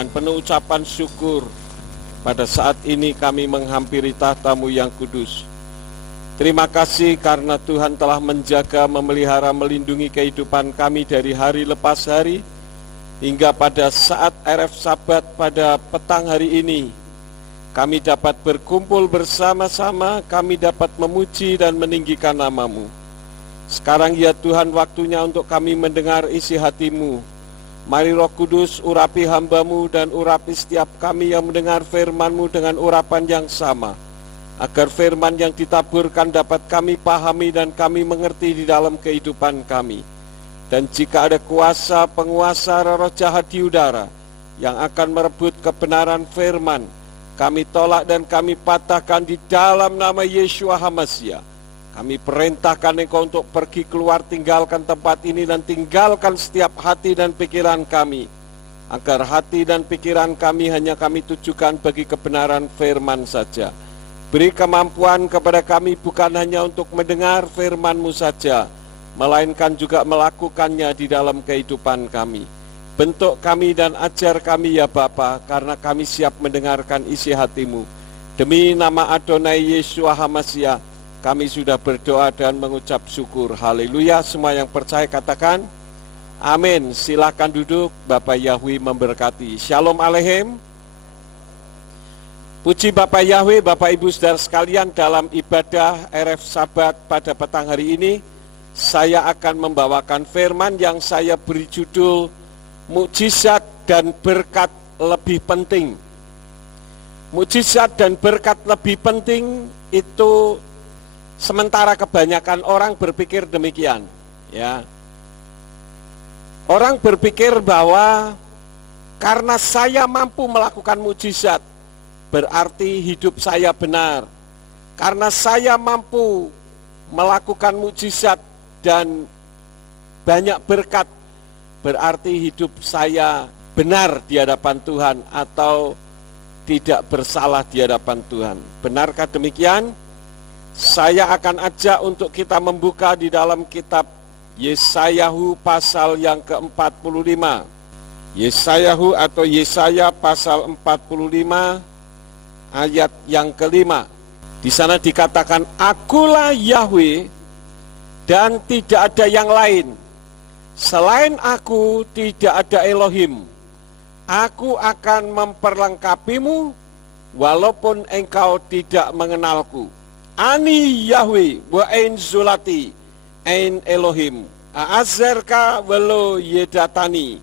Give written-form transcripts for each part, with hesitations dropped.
dengan penuh ucapan syukur, pada saat ini kami menghampiri tahta-Mu yang kudus. Terima kasih karena Tuhan telah menjaga, memelihara, melindungi kehidupan kami dari hari lepas hari, hingga pada saat RF Sabat pada petang hari ini, kami dapat berkumpul bersama-sama, kami dapat memuji dan meninggikan nama-Mu. Sekarang ya Tuhan, waktunya untuk kami mendengar isi hati-Mu. Mari Roh Kudus urapi hamba-Mu dan urapi setiap kami yang mendengar firman-Mu dengan urapan yang sama, agar firman yang ditaburkan dapat kami pahami dan kami mengerti di dalam kehidupan kami. Dan jika ada kuasa penguasa roh jahat di udara yang akan merebut kebenaran firman, kami tolak dan kami patahkan di dalam nama Yeshua HaMashiach. Kami perintahkan Engkau untuk pergi keluar, tinggalkan tempat ini dan tinggalkan setiap hati dan pikiran kami, agar hati dan pikiran kami hanya kami tujukan bagi kebenaran firman saja. Beri kemampuan kepada kami bukan hanya untuk mendengar firman-Mu saja, melainkan juga melakukannya di dalam kehidupan kami. Bentuk kami dan ajar kami ya Bapa, karena kami siap mendengarkan isi hati-Mu. Demi nama Adonai Yeshua HaMashiach, kami sudah berdoa dan mengucap syukur. Haleluya. Semua yang percaya katakan amin. Silakan duduk. Bapak Yahweh memberkati. Shalom aleichem. Puji Bapak Yahweh, Bapak Ibu Saudara sekalian, dalam ibadah RF Sabat pada petang hari ini, saya akan membawakan firman yang saya beri judul Mukjizat dan Berkat Lebih Penting. Mukjizat dan berkat lebih penting itu sementara kebanyakan orang berpikir demikian, ya. Orang berpikir bahwa karena saya mampu melakukan mukjizat, berarti hidup saya benar. Karena saya mampu melakukan mukjizat dan banyak berkat, berarti hidup saya benar di hadapan Tuhan atau tidak bersalah di hadapan Tuhan. Benarkah demikian? Saya akan ajak untuk kita membuka di dalam kitab Yesayahu pasal yang ke-45. Yesayahu atau Yesaya pasal 45 ayat yang kelima. Di sana dikatakan, Akulah Yahweh dan tidak ada yang lain. Selain Aku tidak ada Elohim. Aku akan memperlengkapimu walaupun engkau tidak mengenalku. Ani Yahweh wa ein zulati ein Elohim a'azerka welo yedatani.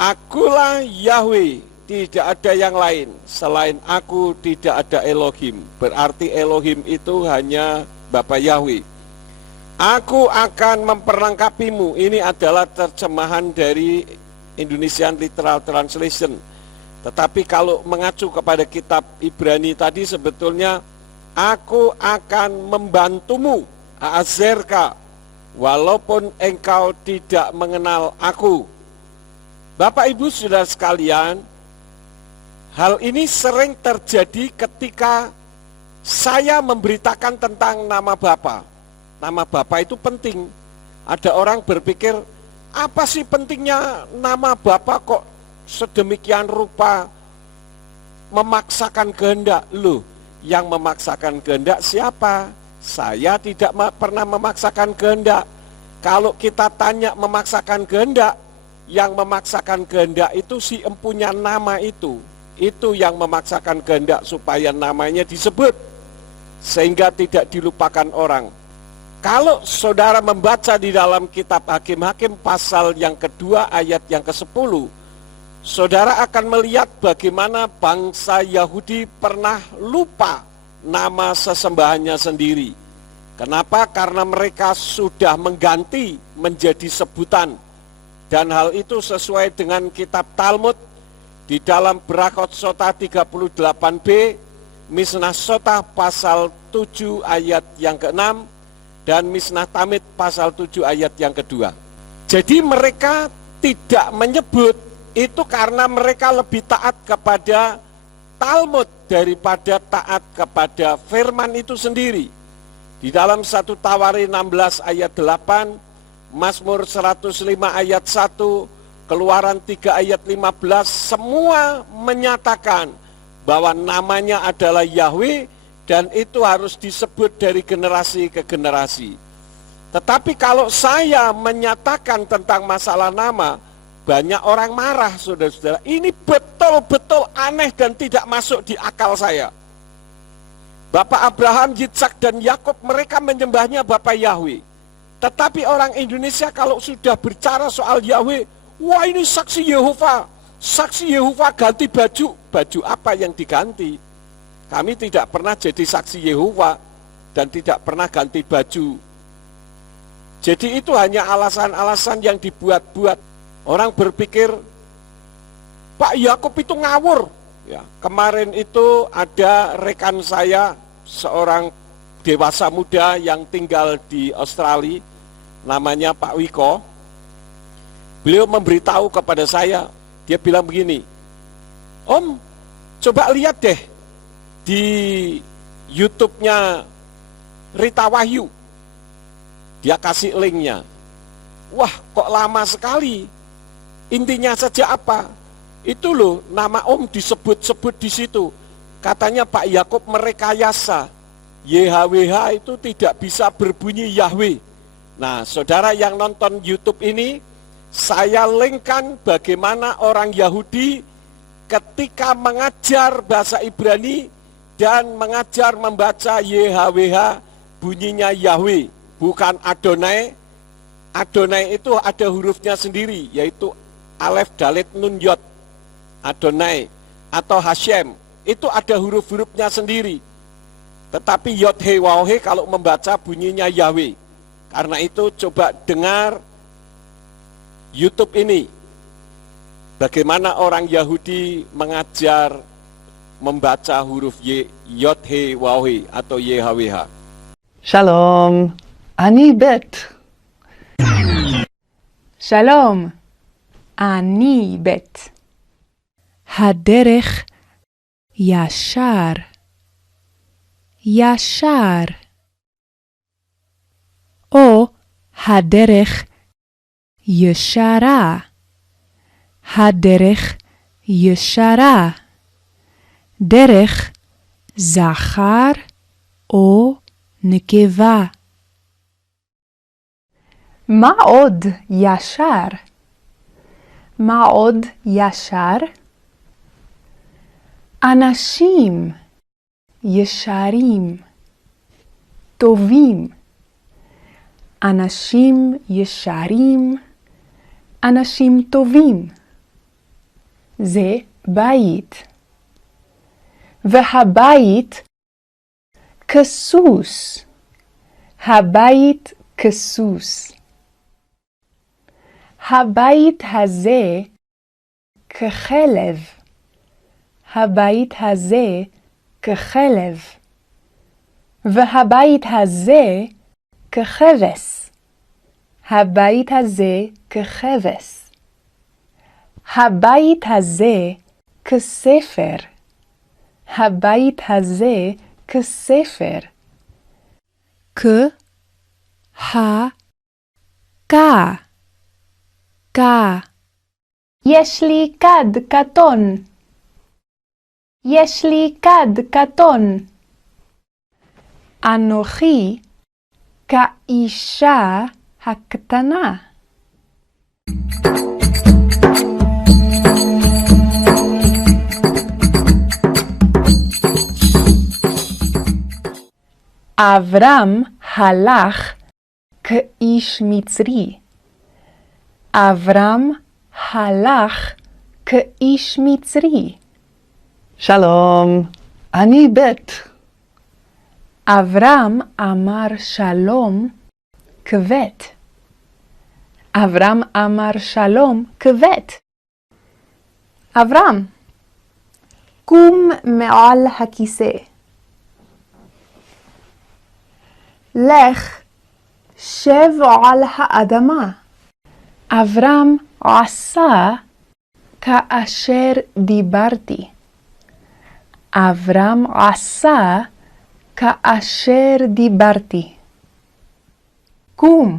Akulah Yahweh, tidak ada yang lain. Selain Aku tidak ada Elohim. Berarti Elohim itu hanya Bapa Yahweh. Aku akan memperlengkapimu. Ini adalah terjemahan dari Indonesian Literal Translation. Tetapi kalau mengacu kepada kitab Ibrani tadi, sebetulnya Aku akan membantumu, a'azerka, walaupun engkau tidak mengenal Aku. Bapak Ibu Saudara sekalian, hal ini sering terjadi ketika saya memberitakan tentang nama Bapa. Nama Bapa itu penting. Ada orang berpikir, apa sih pentingnya nama Bapa kok sedemikian rupa memaksakan kehendak? Loh, yang memaksakan kehendak siapa? Saya tidak pernah memaksakan kehendak. Kalau kita tanya memaksakan kehendak, yang memaksakan kehendak itu si empunya nama itu. Itu yang memaksakan kehendak supaya namanya disebut, sehingga tidak dilupakan orang. Kalau saudara membaca di dalam kitab Hakim-Hakim pasal yang kedua ayat yang ke-10, saudara akan melihat bagaimana bangsa Yahudi pernah lupa nama sesembahannya sendiri. Kenapa? Karena mereka sudah mengganti menjadi sebutan. Dan hal itu sesuai dengan kitab Talmud di dalam Berakot Sota 38b, Misnah Sota pasal 7 ayat yang ke-6, dan Misnah Tamid pasal 7 ayat yang kedua. Jadi mereka tidak menyebut itu karena mereka lebih taat kepada Talmud daripada taat kepada firman itu sendiri. Di dalam 1 Tawari 16 ayat 8, Mazmur 105 ayat 1, Keluaran 3 ayat 15 semua menyatakan bahwa namanya adalah Yahweh dan itu harus disebut dari generasi ke generasi. Tetapi kalau saya menyatakan tentang masalah nama, banyak orang marah, saudara-saudara. Ini betul-betul aneh dan tidak masuk di akal saya. Bapak Abraham, Yitzhak, dan Yakub mereka menyembahnya Bapak Yahweh. Tetapi orang Indonesia kalau sudah bicara soal Yahweh, wah ini saksi Yehova. Saksi Yehova ganti baju. Baju apa yang diganti? Kami tidak pernah jadi saksi Yehova dan tidak pernah ganti baju. Jadi itu hanya alasan-alasan yang dibuat-buat. Orang berpikir Pak Yakub itu ngawur. Ya, kemarin itu ada rekan saya, seorang dewasa muda yang tinggal di Australia, namanya Pak Wiko. Beliau memberitahu kepada saya, dia bilang begini, Om, coba lihat deh di YouTube-nya Rita Wahyu. Dia kasih linknya. Wah, kok lama sekali. Intinya saja apa? Itu loh, nama Om disebut-sebut di situ. Katanya Pak Yakub merekayasa. YHWH itu tidak bisa berbunyi Yahweh. Nah, saudara yang nonton YouTube ini, saya linkkan bagaimana orang Yahudi ketika mengajar bahasa Ibrani dan mengajar membaca YHWH bunyinya Yahweh, bukan Adonai. Adonai itu ada hurufnya sendiri, yaitu Alef, Dalet, Nun, Yod. Adonai atau Hashem itu ada huruf-hurufnya sendiri. Tetapi Yod, He, Waw, He kalau membaca bunyinya Yahweh. Karena itu coba dengar YouTube ini. Bagaimana orang Yahudi mengajar membaca huruf Yod, He, Waw, He atau YHWH. Shalom, ani bet. שלום, אני בית. הדרך ישר, ישר. או הדרך ישרה, הדרך ישרה. דרך זכר או נקבה. מה עוד ישר? מה עוד ישר? אנשים ישרים, טובים. אנשים ישרים, אנשים טובים. זה בית. והבית כסוס. הבית כסוס. הבית הזה כחלב. הבית הזה כחלב. והבית הזה ככבש. הבית הזה ככבש. הבית הזה כספר. הבית הזה כספר. יש לי כד קטון. יש לי כד קטון. אנוכי כאישה הקטנה. אברהם הלך כאיש מצרי. אברהם הלך כאיש מצרי. Shalom, ani bet. אברהם אמר שלום כבד. אברהם אמר שלום כבד. אברהם, קום מעל הכיסא. לך, שב על האדמה. אברהם עשה כאשר דיברתי. אברהם עשה כאשר דיברתי. קום.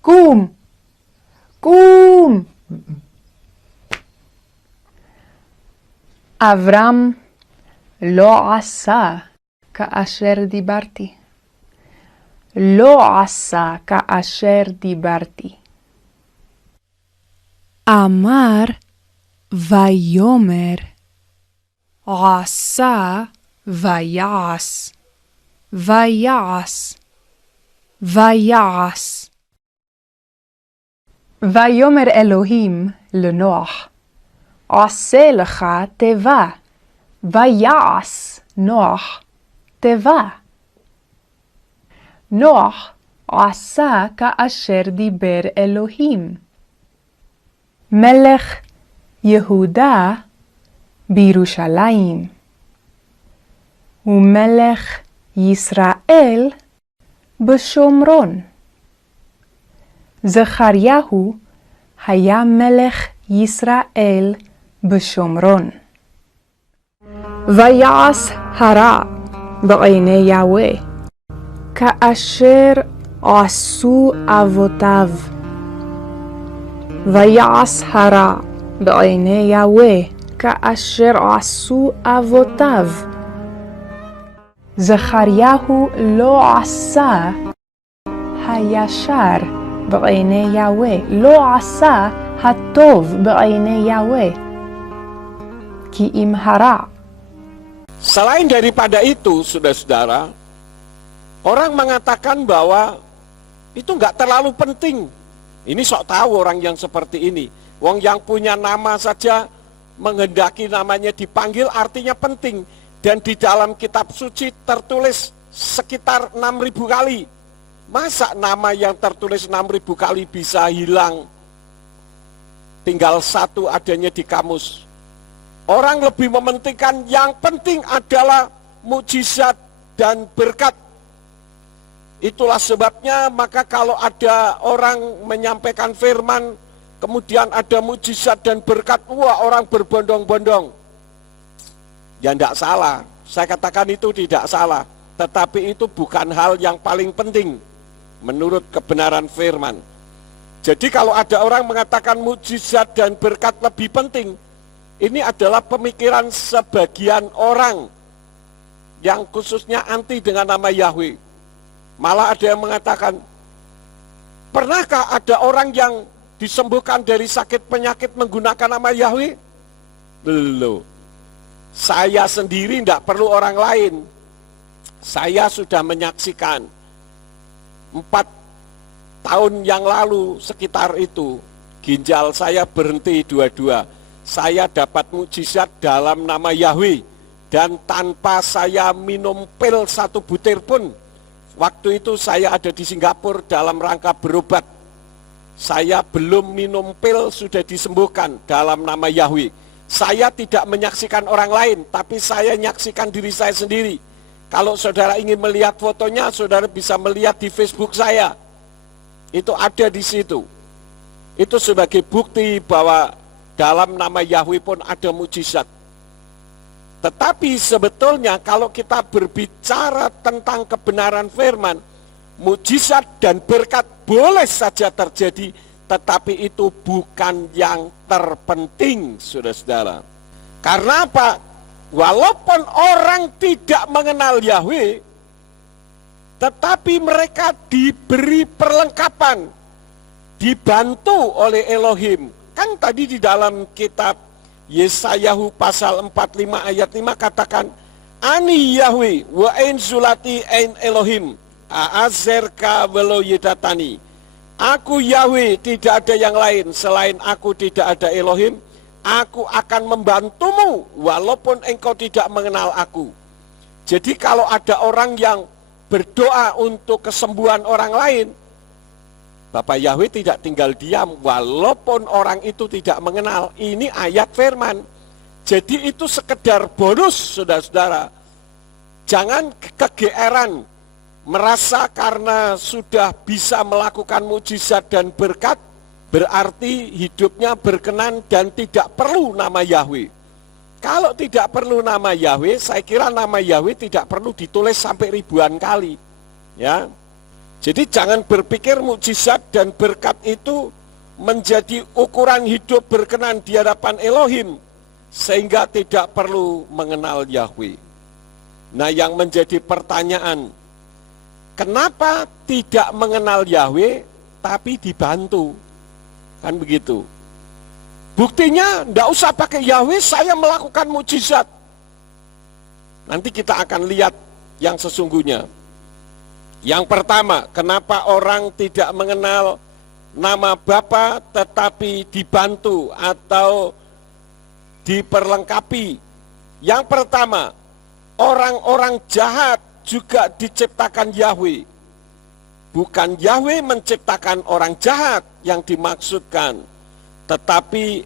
קום. קום! אברהם לא עשה כאשר דיברתי. לא עשה כאשר דיברתי. אמר ויאמר. עשה ויעש. ויעש. ויעש. ויאמר אלוהים לנוח, עשה לך תיבה, ויעש נוח תיבה. נוח עשה כאשר דיבר אלוהים. מלך יהודה בירושלים, ומלך ישראל בשומרון. זכריהו היה מלך ישראל בשומרון. ויעש הרע בעיני יהוה, כאשר עשו אבותיו. ויעש הרע בעיני יהוה, כאשר עשו אבותיו. זכריהו לא עשה הישר בעיני יהוה, לא עשה הטוב בעיני יהוה, כי אם הרע. Selain daripada itu, saudara-saudara, orang mengatakan bahwa itu nggak terlalu penting. Ini sok tahu orang yang seperti ini. Wong yang punya nama saja menghendaki namanya dipanggil artinya penting. Dan di dalam kitab suci tertulis sekitar 6.000 kali. Masa nama yang tertulis 6.000 kali bisa hilang? Tinggal satu adanya di kamus. Orang lebih mementingkan yang penting adalah mukjizat dan berkat. Itulah sebabnya maka kalau ada orang menyampaikan firman, kemudian ada mukjizat dan berkat, wah orang berbondong-bondong. Ya tidak salah, saya katakan itu tidak salah. Tetapi itu bukan hal yang paling penting menurut kebenaran firman. Jadi kalau ada orang mengatakan mukjizat dan berkat lebih penting, ini adalah pemikiran sebagian orang yang khususnya anti dengan nama Yahweh. Malah ada yang mengatakan, pernahkah ada orang yang disembuhkan dari sakit penyakit menggunakan nama Yahweh? Belum. Saya sendiri tidak perlu orang lain. Saya sudah menyaksikan 4 tahun yang lalu sekitar itu, ginjal saya berhenti dua-dua. Saya dapat mukjizat dalam nama Yahweh, dan tanpa saya minum pil 1 butir pun. Waktu itu saya ada di Singapura dalam rangka berobat. Saya belum minum pil sudah disembuhkan dalam nama Yahweh. Saya tidak menyaksikan orang lain, tapi saya menyaksikan diri saya sendiri. Kalau saudara ingin melihat fotonya, saudara bisa melihat di Facebook saya. Itu ada di situ. Itu sebagai bukti bahwa dalam nama Yahweh pun ada mukjizat. Tetapi sebetulnya kalau kita berbicara tentang kebenaran firman, mukjizat dan berkat boleh saja terjadi, tetapi itu bukan yang terpenting, saudara-saudara. Karena apa? Walaupun orang tidak mengenal Yahweh, tetapi mereka diberi perlengkapan, dibantu oleh Elohim. Kan tadi di dalam kitab Yesayahu pasal 45 ayat 5 katakan, Ani Yahweh wa ein zulati ein Elohim a'azerka velo yedatani. Aku Yahweh, tidak ada yang lain, selain aku tidak ada Elohim. Aku akan membantumu walaupun engkau tidak mengenal aku. Jadi kalau ada orang yang berdoa untuk kesembuhan orang lain, Bapak Yahweh tidak tinggal diam walaupun orang itu tidak mengenal. Ini ayat firman. Jadi itu sekedar bonus, saudara-saudara. Jangan kegeeran merasa karena sudah bisa melakukan mukjizat dan berkat, berarti hidupnya berkenan dan tidak perlu nama Yahweh. Kalau tidak perlu nama Yahweh, saya kira nama Yahweh tidak perlu ditulis sampai ribuan kali. Ya. Jadi jangan berpikir mukjizat dan berkat itu menjadi ukuran hidup berkenan di hadapan Elohim, sehingga tidak perlu mengenal Yahweh. Nah, yang menjadi pertanyaan, kenapa tidak mengenal Yahweh tapi dibantu? Kan begitu. Buktinya tidak usah pakai Yahweh, saya melakukan mukjizat. Nanti kita akan lihat yang sesungguhnya. Yang pertama, kenapa orang tidak mengenal nama Bapa tetapi dibantu atau diperlengkapi? Yang pertama, orang-orang jahat juga diciptakan Yahweh. Bukan Yahweh menciptakan orang jahat yang dimaksudkan, tetapi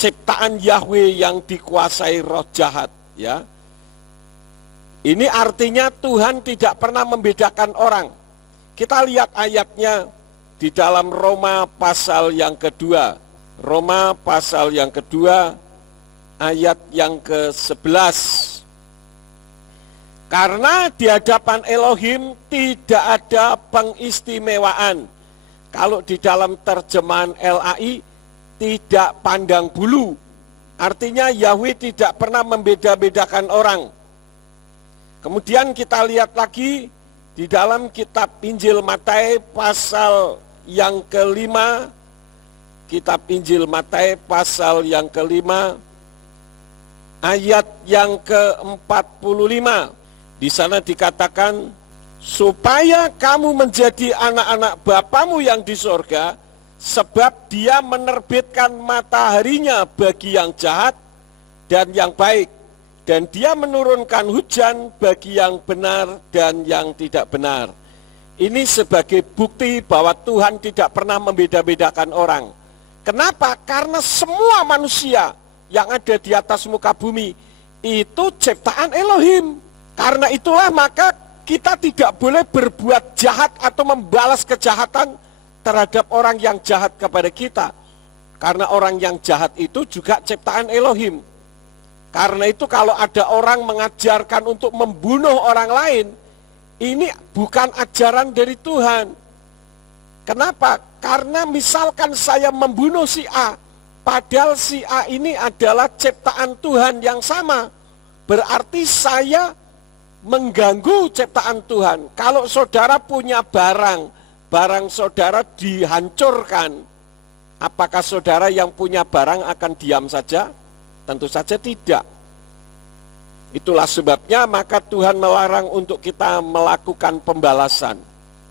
ciptaan Yahweh yang dikuasai roh jahat, ya. Ini artinya Tuhan tidak pernah membedakan orang. Kita lihat ayatnya di dalam Roma pasal yang kedua. Roma pasal yang kedua ayat yang ke-11. Karena di hadapan Elohim tidak ada pengistimewaan. Kalau di dalam terjemahan LAI, tidak pandang bulu. Artinya Yahweh tidak pernah membeda-bedakan orang. Kemudian kita lihat lagi di dalam kitab Injil Matius pasal yang kelima, kitab Injil Matius pasal yang kelima, ayat yang ke-45. Di sana dikatakan, supaya kamu menjadi anak-anak Bapamu yang di sorga, sebab dia menerbitkan mataharinya bagi yang jahat dan yang baik, dan dia menurunkan hujan bagi yang benar dan yang tidak benar. Ini sebagai bukti bahwa Tuhan tidak pernah membeda-bedakan orang. Kenapa? Karena semua manusia yang ada di atas muka bumi itu ciptaan Elohim. Karena itulah maka kita tidak boleh berbuat jahat atau membalas kejahatan terhadap orang yang jahat kepada kita. Karena orang yang jahat itu juga ciptaan Elohim. Karena itu kalau ada orang mengajarkan untuk membunuh orang lain, ini bukan ajaran dari Tuhan. Kenapa? Karena misalkan saya membunuh si A, padahal si A ini adalah ciptaan Tuhan yang sama, berarti saya mengganggu ciptaan Tuhan. Kalau saudara punya barang saudara dihancurkan, apakah saudara yang punya barang akan diam saja? Tentu saja tidak. Itulah sebabnya maka Tuhan melarang untuk kita melakukan pembalasan.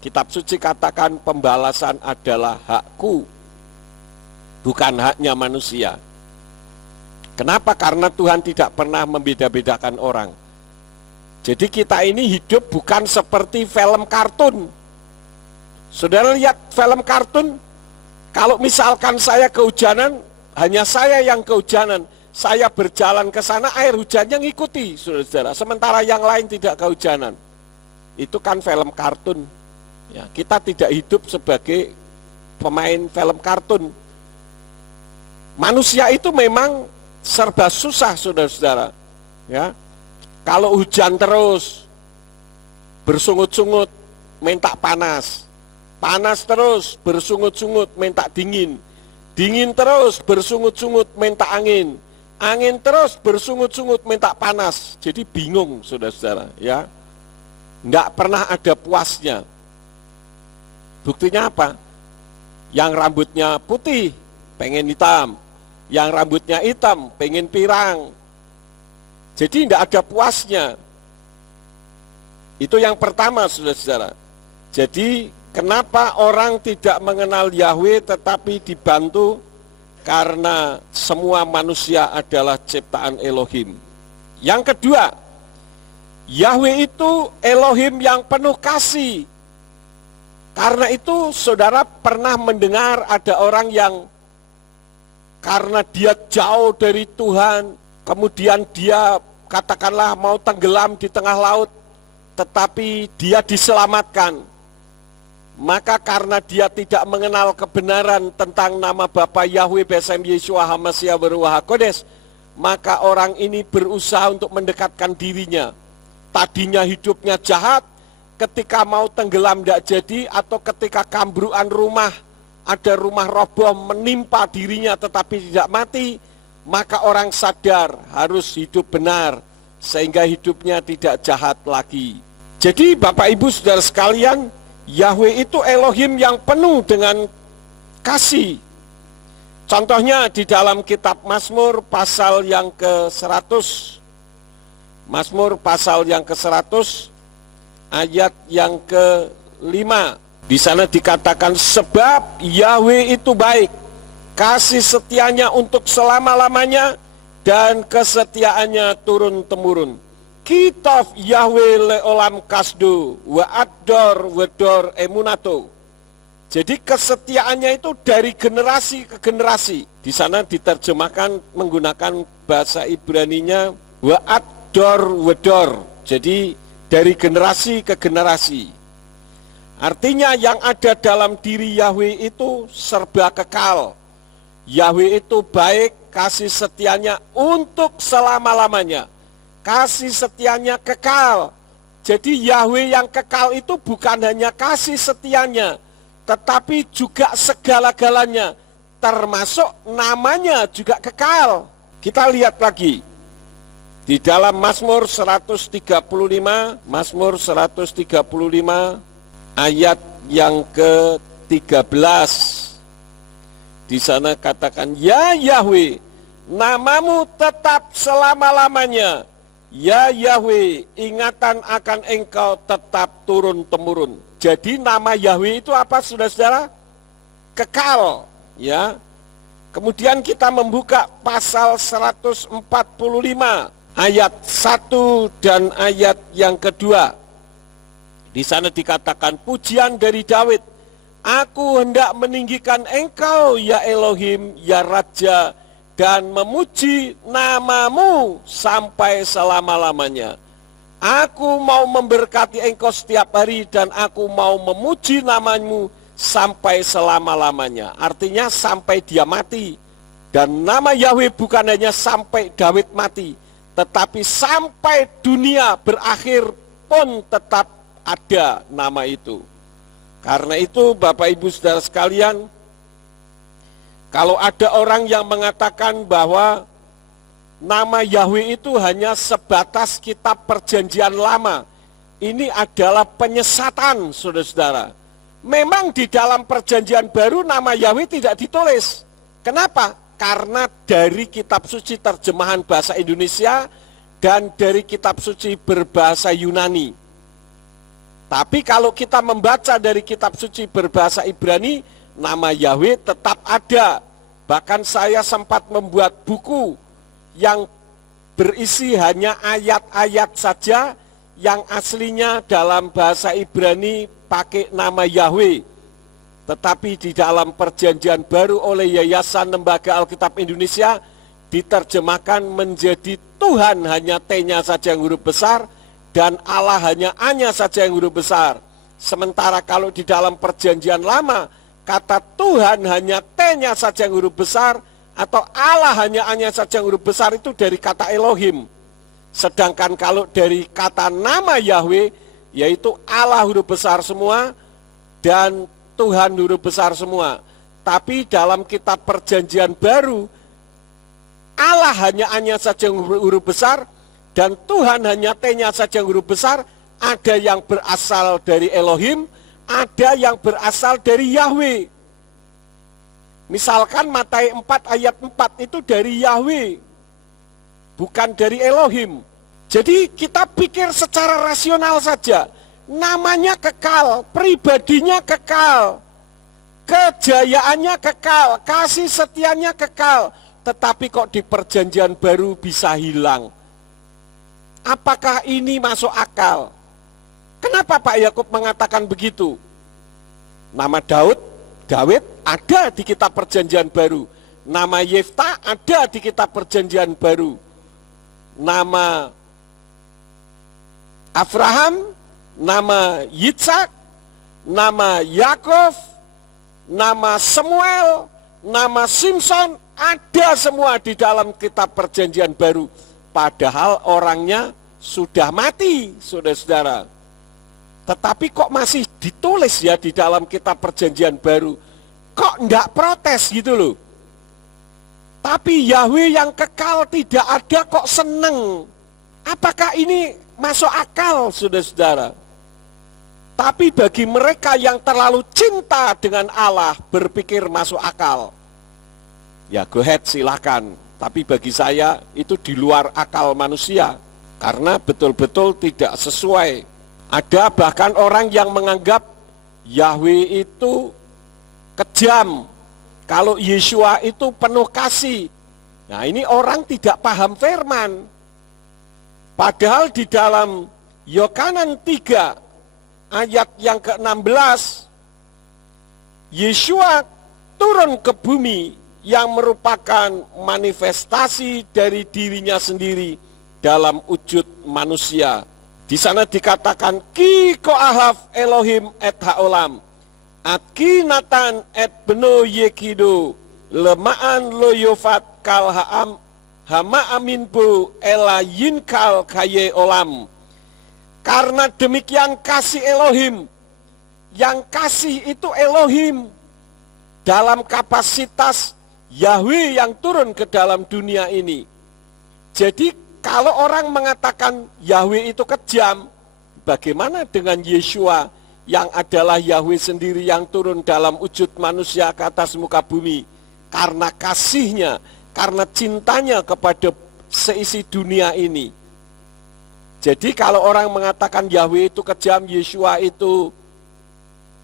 Kitab suci katakan pembalasan adalah hakku, bukan haknya manusia. Kenapa? Karena Tuhan tidak pernah membeda-bedakan orang. Jadi kita ini hidup bukan seperti film kartun. Saudara lihat film kartun, kalau misalkan saya kehujanan, hanya saya yang kehujanan. Saya berjalan ke sana, air hujannya ngikuti, saudara-saudara. Sementara yang lain tidak kehujanan. Itu kan film kartun. Ya, kita tidak hidup sebagai pemain film kartun. Manusia itu memang serba susah, saudara-saudara. Ya, kalau hujan terus, bersungut-sungut, minta panas. Panas terus, bersungut-sungut, minta dingin. Dingin terus, bersungut-sungut, minta angin. Angin terus bersungut-sungut minta panas. Jadi bingung saudara-saudara, ya. Enggak pernah ada puasnya. Buktinya apa? Yang rambutnya putih pengen hitam, yang rambutnya hitam pengen pirang. Jadi enggak ada puasnya. Itu yang pertama saudara-saudara. Jadi kenapa orang tidak mengenal Yahweh tetapi dibantu? Karena semua manusia adalah ciptaan Elohim. Yang kedua, Yahweh itu Elohim yang penuh kasih. Karena itu saudara pernah mendengar ada orang yang karena dia jauh dari Tuhan, kemudian dia katakanlah mau tenggelam di tengah laut, tetapi dia diselamatkan. Maka karena dia tidak mengenal kebenaran tentang nama Bapa Yahweh Besem Yeshua HaMashiach Beruah HaKodesh, maka orang ini berusaha untuk mendekatkan dirinya. Tadinya hidupnya jahat, ketika mau tenggelam tidak jadi, atau ketika kambruan rumah ada rumah roboh menimpa dirinya tetapi tidak mati, maka orang sadar harus hidup benar sehingga hidupnya tidak jahat lagi. Jadi Bapak Ibu Saudara sekalian, Yahweh itu Elohim yang penuh dengan kasih. Contohnya di dalam kitab Mazmur pasal yang ke-100. Mazmur pasal yang ke-100 ayat yang ke-5. Di sana dikatakan, sebab Yahweh itu baik, kasih setianya untuk selama-lamanya, dan kesetiaannya turun-temurun. Kitov Yahweh leolam kasdo, wa ador wedor emunato. Jadi kesetiaannya itu dari generasi ke generasi. Di sana diterjemahkan menggunakan bahasa Ibraninya wa ador wedor. Jadi dari generasi ke generasi. Artinya yang ada dalam diri Yahweh itu serba kekal. Yahweh itu baik, kasih setianya untuk selama-lamanya. Kasih setianya kekal. Jadi Yahweh yang kekal itu bukan hanya kasih setianya, tetapi juga segala-galanya, termasuk namanya juga kekal. Kita lihat lagi di dalam Mazmur 135, Mazmur 135 ayat yang ke-13. Di sana katakan, ya Yahweh, namamu tetap selama-lamanya. Ya Yahweh, ingatan akan engkau tetap turun-temurun. Jadi nama Yahweh itu apa, saudara-saudara? Kekal, ya. Kemudian kita membuka pasal 145 ayat 1 dan ayat yang kedua. Di sana dikatakan, pujian dari Daud, aku hendak meninggikan engkau ya Elohim, ya Raja, dan memuji namamu sampai selama-lamanya. Aku mau memberkati engkau setiap hari dan aku mau memuji namamu sampai selama-lamanya. Artinya sampai dia mati. Dan nama Yahweh bukan hanya sampai Daud mati, tetapi sampai dunia berakhir pun tetap ada nama itu. Karena itu Bapak Ibu Saudara sekalian, kalau ada orang yang mengatakan bahwa nama Yahweh itu hanya sebatas kitab perjanjian lama, ini adalah penyesatan, saudara-saudara. Memang di dalam perjanjian baru nama Yahweh tidak ditulis. Kenapa? Karena dari kitab suci terjemahan bahasa Indonesia dan dari kitab suci berbahasa Yunani. Tapi kalau kita membaca dari kitab suci berbahasa Ibrani, nama Yahweh tetap ada. Bahkan saya sempat membuat buku yang berisi hanya ayat-ayat saja yang aslinya dalam bahasa Ibrani pakai nama Yahweh. Tetapi di dalam perjanjian baru oleh Yayasan Lembaga Alkitab Indonesia diterjemahkan menjadi Tuhan hanya T-nya saja yang huruf besar dan Allah hanya A-nya saja yang huruf besar. Sementara kalau di dalam perjanjian lama kata Tuhan hanya T-nya saja yang huruf besar atau Allah hanya A-nya saja yang huruf besar itu dari kata Elohim. Sedangkan kalau dari kata nama Yahweh yaitu Allah huruf besar semua dan Tuhan huruf besar semua. Tapi dalam kitab perjanjian baru Allah hanya A-nya saja yang huruf besar dan Tuhan hanya T-nya saja yang huruf besar. Ada yang berasal dari Elohim, ada yang berasal dari Yahweh. Misalkan Matius 4 ayat 4 itu dari Yahweh, bukan dari Elohim. Jadi kita pikir secara rasional saja. Namanya kekal, pribadinya kekal, kejayaannya kekal, kasih setianya kekal. Tetapi kok di perjanjian baru bisa hilang? Apakah ini masuk akal? Kenapa Pak Yakub mengatakan begitu? Nama Daud ada di kitab perjanjian baru. Nama Yefta ada di kitab perjanjian baru. Nama Abraham, nama Yitzhak, nama Yakov, nama Samuel, nama Simpson, ada semua di dalam kitab perjanjian baru. Padahal orangnya sudah mati, saudara-saudara. Tetapi kok masih ditulis ya di dalam kitab perjanjian baru. kok ndak protes gitu loh. Tapi Yahweh yang kekal tidak ada kok seneng. Apakah ini masuk akal, saudara-saudara? Tapi bagi mereka yang terlalu cinta dengan Allah berpikir masuk akal. Ya go ahead, silakan. Tapi bagi saya itu di luar akal manusia. Karena betul-betul tidak sesuai. Ada bahkan orang yang menganggap Yahweh itu kejam. Kalau Yeshua itu penuh kasih. Nah, ini orang tidak paham firman. Padahal di dalam Yohanan 3 ayat yang ke-16, Yeshua turun ke bumi yang merupakan manifestasi dari dirinya sendiri dalam wujud manusia. Di sana dikatakan ki koahaf Elohim et haolam atkinatan et beno yekido lemaan loyofat kal haam hama aminbu elayin kal kaye olam. Karena demikian kasih Elohim, yang kasih itu Elohim dalam kapasitas Yahweh yang turun ke dalam dunia ini. Jadi kalau orang mengatakan Yahweh itu kejam, bagaimana dengan Yeshua yang adalah Yahweh sendiri yang turun dalam wujud manusia ke atas muka bumi? Karena kasihnya, karena cintanya kepada seisi dunia ini. Jadi kalau orang mengatakan Yahweh itu kejam, Yeshua itu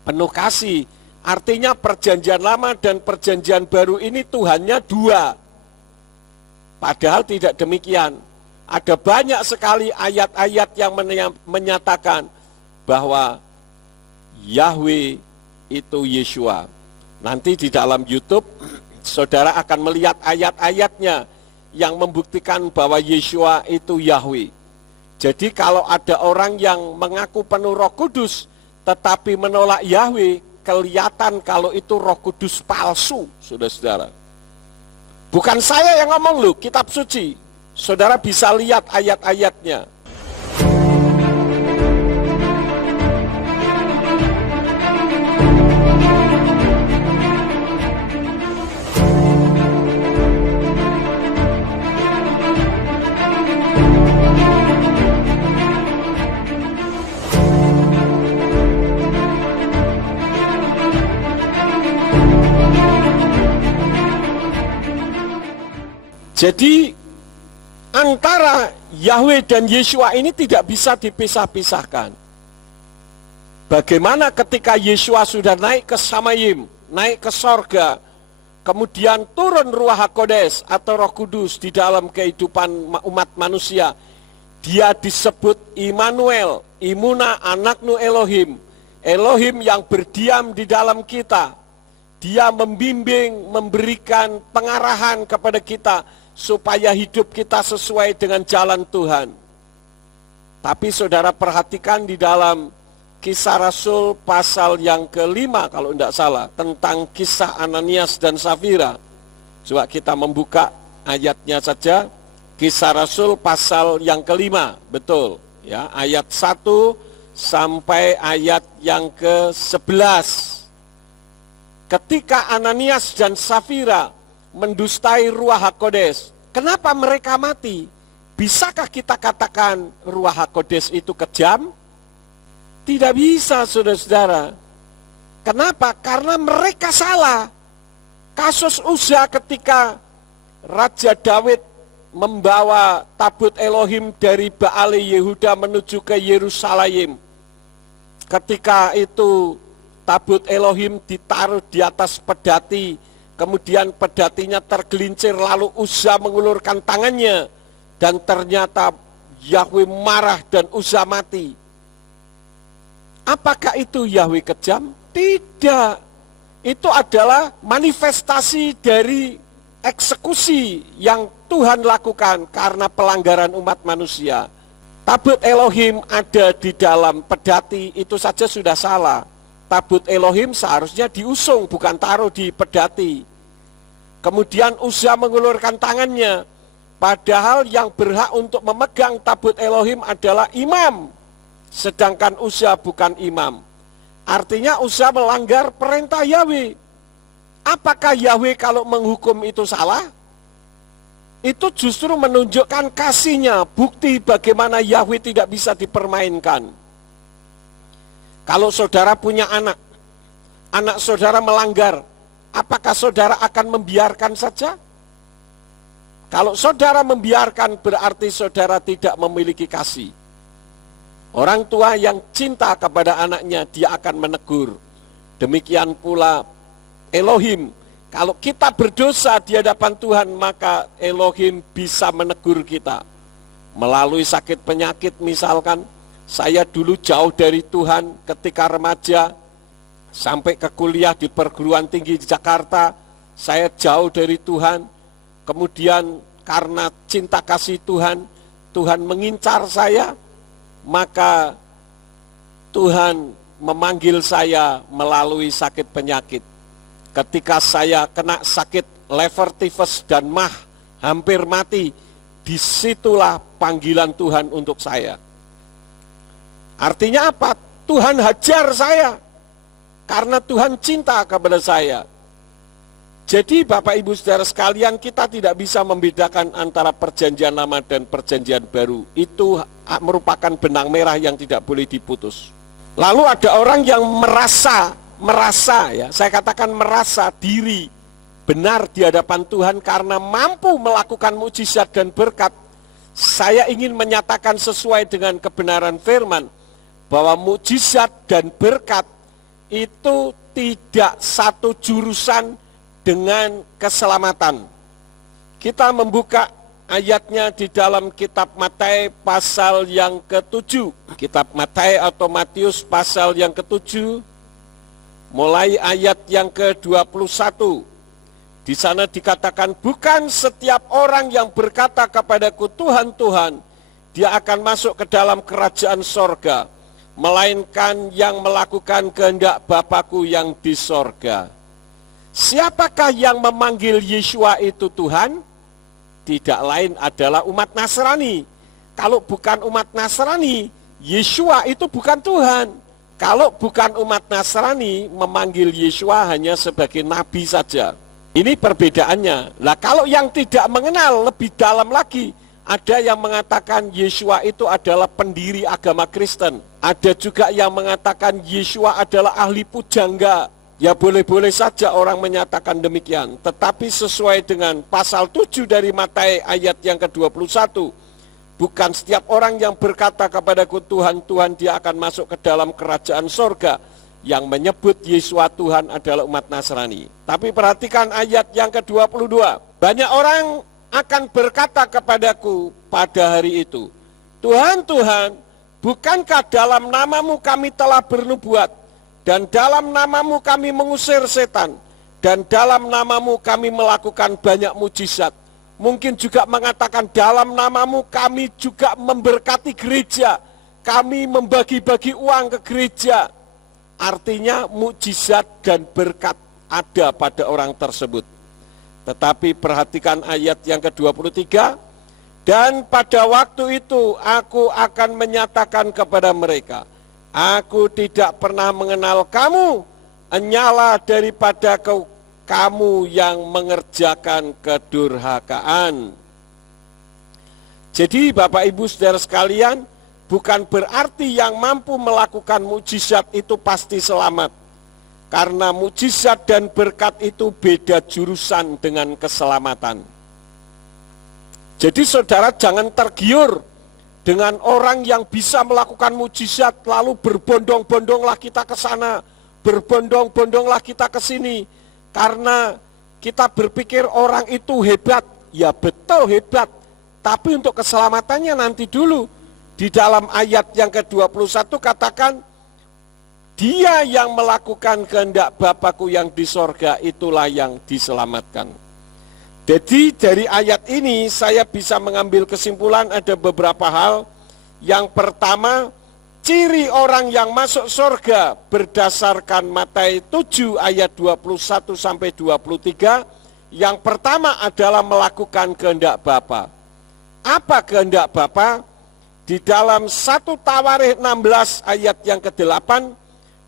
penuh kasih, artinya perjanjian lama dan perjanjian baru ini Tuhannya dua. Padahal tidak demikian. Ada banyak sekali ayat-ayat yang menyatakan bahwa Yahweh itu Yeshua. Nanti di dalam YouTube, saudara akan melihat ayat-ayatnya yang membuktikan bahwa Yeshua itu Yahweh. Jadi kalau ada orang yang mengaku penuh Roh Kudus, tetapi menolak Yahweh, kelihatan kalau itu Roh Kudus palsu, saudara-saudara. Bukan saya yang ngomong loh, kitab suci. Saudara bisa lihat ayat-ayatnya. Jadi antara Yahweh dan Yeshua ini tidak bisa dipisah-pisahkan. Bagaimana ketika Yeshua sudah naik ke Samayim, naik ke sorga, kemudian turun Ruach HaKodes atau Roh Kudus di dalam kehidupan umat manusia. Dia disebut Immanuel, Imuna Anaknu Elohim, Elohim yang berdiam di dalam kita. Dia membimbing, memberikan pengarahan kepada kita, supaya hidup kita sesuai dengan jalan Tuhan. Tapi saudara perhatikan di dalam Kisah Rasul pasal yang ke-5 kalau tidak salah, tentang kisah Ananias dan Safira. Coba kita membuka ayatnya saja. Kisah Rasul pasal yang ke-5, betul ya, ayat 1 sampai ayat yang ke-11. Ketika Ananias dan Safira mendustai Ruach HaKodes, kenapa mereka mati? Bisakah kita katakan Ruach HaKodes itu kejam? Tidak bisa, saudara-saudara. Kenapa? Karena mereka salah. Kasus Uzza ketika Raja Daud membawa tabut Elohim dari Baale Yehuda menuju ke Yerusalem. Ketika itu tabut Elohim ditaruh di atas pedati, kemudian pedatinya tergelincir, lalu Uzza mengulurkan tangannya, dan ternyata Yahweh marah dan Uzza mati. Apakah itu Yahweh kejam? Tidak. Itu adalah manifestasi dari eksekusi yang Tuhan lakukan karena pelanggaran umat manusia. Tabut Elohim ada di dalam pedati, itu saja sudah salah. Tabut Elohim seharusnya diusung, bukan taruh di pedati. Kemudian Uzza mengulurkan tangannya, padahal yang berhak untuk memegang tabut Elohim adalah imam, sedangkan Uzza bukan imam. Artinya Uzza melanggar perintah Yahweh. Apakah Yahweh kalau menghukum itu salah? Itu justru menunjukkan kasih-Nya, bukti bagaimana Yahweh tidak bisa dipermainkan. Kalau saudara punya anak saudara melanggar, apakah saudara akan membiarkan saja? Kalau saudara membiarkan, berarti saudara tidak memiliki kasih. Orang tua yang cinta kepada anaknya, dia akan menegur. Demikian pula Elohim, kalau kita berdosa di hadapan Tuhan, maka Elohim bisa menegur kita. Melalui sakit penyakit misalkan, saya dulu jauh dari Tuhan ketika remaja, sampai ke kuliah di perguruan tinggi di Jakarta, saya jauh dari Tuhan. Kemudian karena cinta kasih Tuhan, Tuhan mengincar saya, maka Tuhan memanggil saya melalui sakit penyakit. Ketika saya kena sakit liver tifus dan mah, hampir mati, disitulah panggilan Tuhan untuk saya. Artinya apa? Tuhan hajar saya, karena Tuhan cinta kepada saya. Jadi Bapak Ibu Saudara sekalian, kita tidak bisa membedakan antara perjanjian lama dan perjanjian baru. Itu merupakan benang merah yang tidak boleh diputus. Lalu ada orang yang merasa ya, saya katakan merasa diri benar di hadapan Tuhan karena mampu melakukan mukjizat dan berkat. Saya ingin menyatakan sesuai dengan kebenaran firman, bahwa mukjizat dan berkat itu tidak satu jurusan dengan keselamatan. Kita membuka ayatnya di dalam kitab Matius pasal yang ke-7. Kitab Matius atau Matius pasal yang ke-7, mulai ayat yang ke-21. Di sana dikatakan, bukan setiap orang yang berkata kepadaku Tuhan, Tuhan, dia akan masuk ke dalam kerajaan sorga, melainkan yang melakukan kehendak Bapakku yang di sorga. Siapakah yang memanggil Yeshua itu Tuhan? Tidak lain adalah umat Nasrani. Kalau bukan umat Nasrani, Yeshua itu bukan Tuhan. Kalau bukan umat Nasrani, memanggil Yeshua hanya sebagai nabi saja. Ini perbedaannya. Nah, kalau yang tidak mengenal lebih dalam lagi, ada yang mengatakan Yeshua itu adalah pendiri agama Kristen. Ada juga yang mengatakan Yeshua adalah ahli pujangga. Ya boleh-boleh saja orang menyatakan demikian. Tetapi sesuai dengan pasal 7 dari Matius ayat yang ke-21, bukan setiap orang yang berkata kepadaku Tuhan, Tuhan, dia akan masuk ke dalam kerajaan sorga. Yang menyebut Yeshua Tuhan adalah umat Nasrani. Tapi perhatikan ayat yang ke-22. Banyak orang akan berkata kepadaku pada hari itu, Tuhan, Tuhan, bukankah dalam namamu kami telah bernubuat, dan dalam namamu kami mengusir setan, dan dalam namamu kami melakukan banyak mujizat. Mungkin juga mengatakan dalam namamu kami juga memberkati gereja, kami membagi-bagi uang ke gereja. Artinya mujizat dan berkat ada pada orang tersebut. Tetapi perhatikan ayat yang ke-23, dan pada waktu itu aku akan menyatakan kepada mereka, aku tidak pernah mengenal kamu, enyalah daripada kamu yang mengerjakan kedurhakaan. Jadi Bapak Ibu Saudara sekalian, bukan berarti yang mampu melakukan mukjizat itu pasti selamat. Karena mukjizat dan berkat itu beda jurusan dengan keselamatan. Jadi saudara jangan tergiur dengan orang yang bisa melakukan mukjizat, lalu berbondong-bondonglah kita ke sana, berbondong-bondonglah kita ke sini, karena kita berpikir orang itu hebat. Ya betul hebat, tapi untuk keselamatannya nanti dulu. Di dalam ayat yang ke-21 katakan, dia yang melakukan kehendak Bapakku yang di sorga, itulah yang diselamatkan. Jadi dari ayat ini saya bisa mengambil kesimpulan ada beberapa hal. Yang pertama, ciri orang yang masuk surga berdasarkan Matius 7 ayat 21 sampai 23. Yang pertama adalah melakukan kehendak Bapa. Apa kehendak Bapa? Di dalam 1 Tawarikh 16 ayat yang ke-8,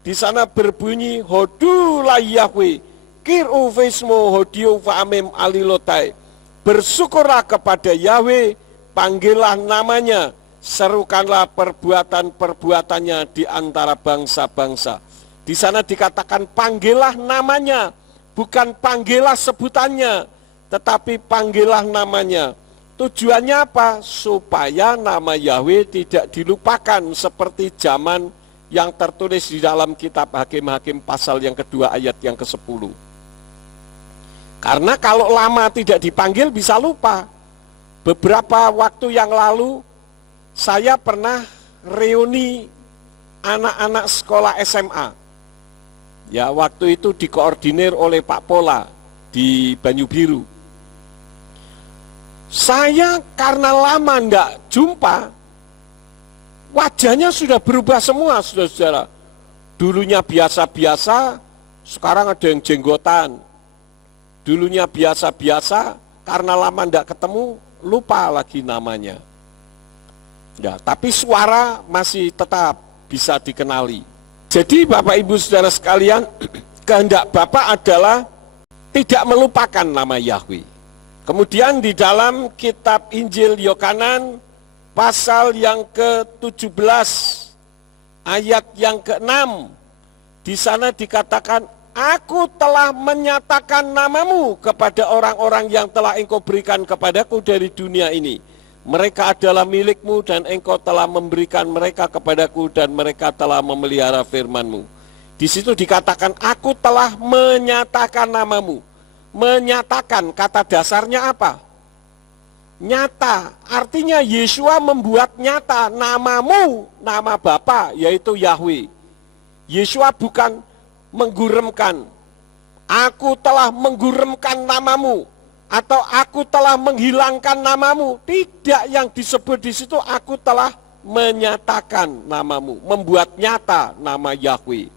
di sana berbunyi, Hodulah Yahweh, Kir ufismu hodio fa'amim alilotai. Bersyukurlah kepada Yahweh, panggillah namanya, serukanlah perbuatan-perbuatannya di antara bangsa-bangsa. Di sana dikatakan panggillah namanya, bukan panggillah sebutannya, tetapi panggillah namanya. Tujuannya apa? Supaya nama Yahweh tidak dilupakan seperti zaman yang tertulis di dalam kitab Hakim-Hakim pasal yang kedua ayat yang ke-10. Karena kalau lama tidak dipanggil bisa lupa. Beberapa waktu yang lalu saya pernah reuni anak-anak sekolah SMA. Ya, waktu itu dikoordinir oleh Pak Pola di Banyu Biru. Saya karena lama enggak jumpa, wajahnya sudah berubah semua, saudara-saudara. Dulunya biasa-biasa, sekarang ada yang jenggotan. Dulunya biasa-biasa, karena lama enggak ketemu, lupa lagi namanya. Ya, tapi suara masih tetap bisa dikenali. Jadi Bapak Ibu Saudara sekalian, kehendak Bapa adalah tidak melupakan nama Yahweh. Kemudian di dalam kitab Injil Yohanan pasal yang ke-17 ayat yang ke-6, di sana dikatakan, aku telah menyatakan namamu kepada orang-orang yang telah engkau berikan kepadaku dari dunia ini. Mereka adalah milikmu dan engkau telah memberikan mereka kepadaku dan mereka telah memelihara firmanmu. Di situ dikatakan, aku telah menyatakan namamu. Menyatakan, kata dasarnya apa? Nyata, artinya Yesua membuat nyata namamu, nama Bapa, yaitu Yahweh. Yesua bukan mengguremkan, aku telah mengguremkan namamu, atau aku telah menghilangkan namamu. Tidak, yang disebut di situ aku telah menyatakan namamu, membuat nyata nama Yahweh.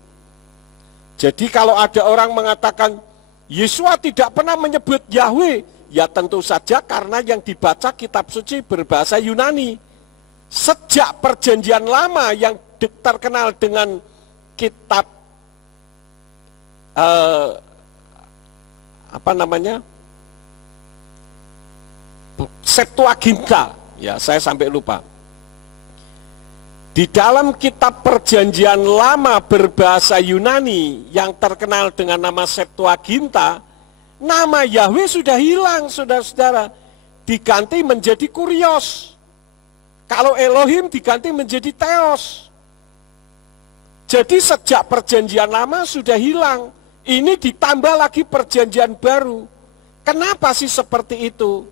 Jadi kalau ada orang mengatakan Yesua tidak pernah menyebut Yahweh, ya tentu saja karena yang dibaca kitab suci berbahasa Yunani. Sejak perjanjian lama yang terkenal dengan kitab Septuaginta, ya saya sampai lupa. Di dalam kitab perjanjian lama berbahasa Yunani yang terkenal dengan nama Septuaginta, nama Yahweh sudah hilang, saudara-saudara. Diganti menjadi Kurios. Kalau Elohim diganti menjadi Theos. Jadi sejak perjanjian lama sudah hilang. Ini ditambah lagi perjanjian baru. Kenapa sih seperti itu?